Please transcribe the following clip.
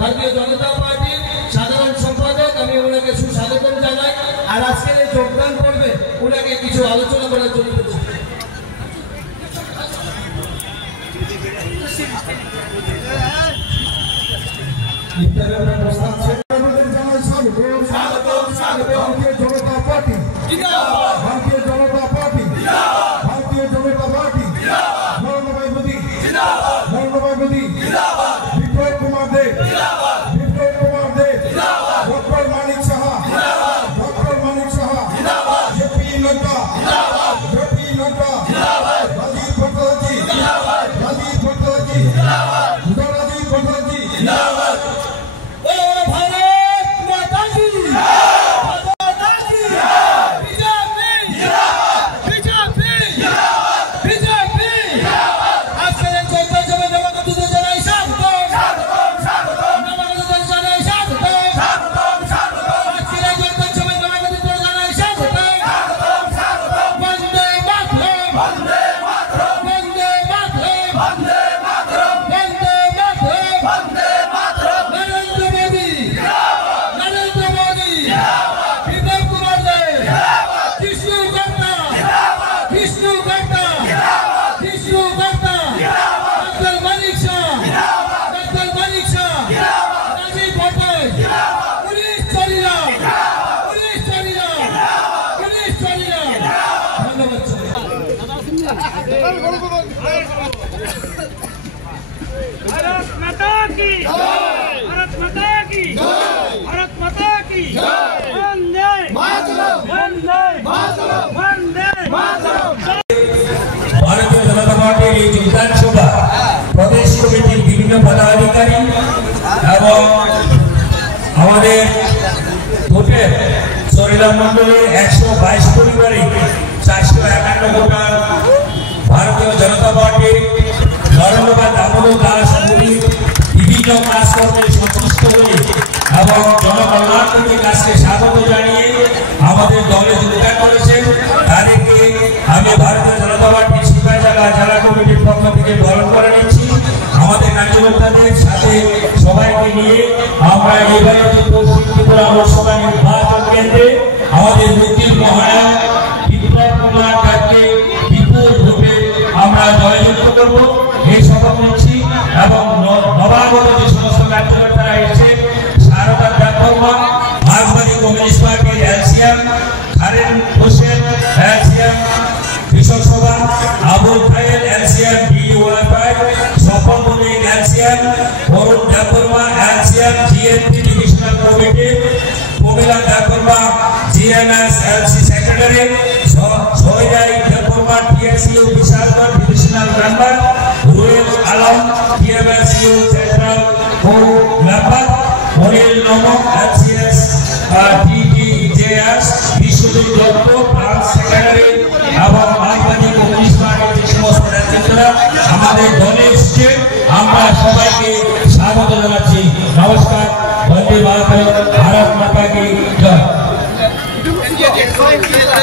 ভারতীয় জনতা পার্টির সাধারণ সম্পাদক, আমি ওনাকে সুস্বাগতম জানাই। আর আজকের এই যোগদান করবে ওনাকে কিছু আলোচনা করার জন্য भारत माता की भारत माता की भारत माता की वंदे मातरम वंदे मातरम वंदे मातरम। भारतीय जनता पार्टी যোগদান সভা প্রদেশ কমিটির বিভিন্ন পদাধিকারী এবং আমাদের ভোটের সরিলা মণ্ডলের 122 পরিবারে 451 ভোটার ভারতীয় জনতা পার্টি নরেন্দ্রনাথ দামোদর দাস বিভিন্ন কাজকর্মে সন্তুষ্ট হয়ে এবং জনকল্যাণমূলক কাজকে স্বাগত জানিয়ে আমাদের দলে যোগদান করেছেন। তাদেরকে আমি ভারতীয় জনতা পার্টি সিপাহীজলা জেলা কমিটির পক্ষ থেকে বরণ করে নিচ্ছি। আমাদের কার্যকর্তাদের সাথে সবাইকে নিয়ে আমরা এবারে পশ্চিম ত্রিপুরা লোকসভা নির্বাচন কেন্দ্রে আমাদের মুক্তির মহানায়ক বিপ্লব কুমার দেবকে বিপুল ভোটে আমরা জয়যুক্ত করব এই শপথ নিচ্ছি। এবং নবাগত যে সমস্ত কার্যকর্তারা এসেছে, সারদা দেববর্মা মার্কসবাদী কমিউনিস্ট পার্টির LCM, Kharen Hossain LCM Krishak Sabha, Abul Khayer LCM DYFI, Swapan Mallik LCM, Arun Debbarma LCM GNP divisional committee, Pramila Debbarma GMS LC secretary, Sohedai Debbarma TSU Bishalgarh divisional member, Ruel Alam TMSU central member, Anil Namak LCS TTJS Biswajit Dutta branch secretary এবং মার্কসবাদী কমিউনিস্ট পার্টির যে সমস্ত নেতৃত্বরা আমাদের দলে এসেছে, আমরা সবাইকে স্বাগত জানাচ্ছি। নমস্কার, বন্দে মাতরম।